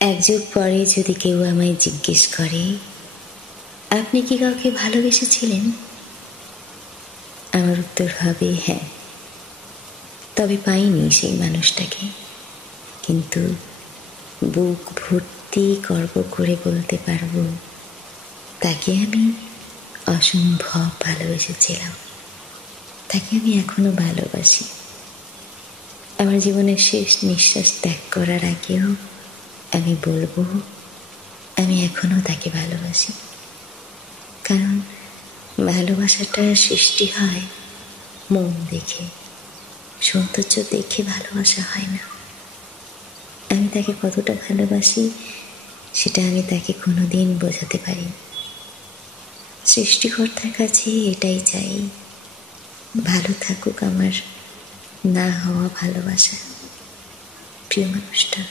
এক যুগ পরে যদি কেউ আমায় জিজ্ঞেস করে, আপনি কি কাউকে ভালোবেসেছিলেন? আমার উত্তর হবে হ্যাঁ, তবে পাইনি সেই মানুষটাকে। কিন্তু বুক ভর্তি গর্ব করে বলতে পারবো, তাকে আমি অসম্ভব ভালোবেসেছিলাম। তাকে আমি এখনো ভালোবাসি। আমার জীবনের শেষ নিঃশ্বাস ত্যাগ করার আগেও আমি বলবো, আমি এখনো তাকে ভালোবাসি। কারণ ভালোবাসাটা সৃষ্টি হয় মন দেখে, সৌন্দর্য দেখে ভালোবাসা হয় না। আমি তাকে কতটা ভালোবাসি সেটা আমি তাকে কোনোদিন বোঝাতে পারি। সৃষ্টিকর্তার কাছে এটাই চাই, ভালো থাকুক আমার না হওয়া ভালোবাসা প্রিয় মানুষটা।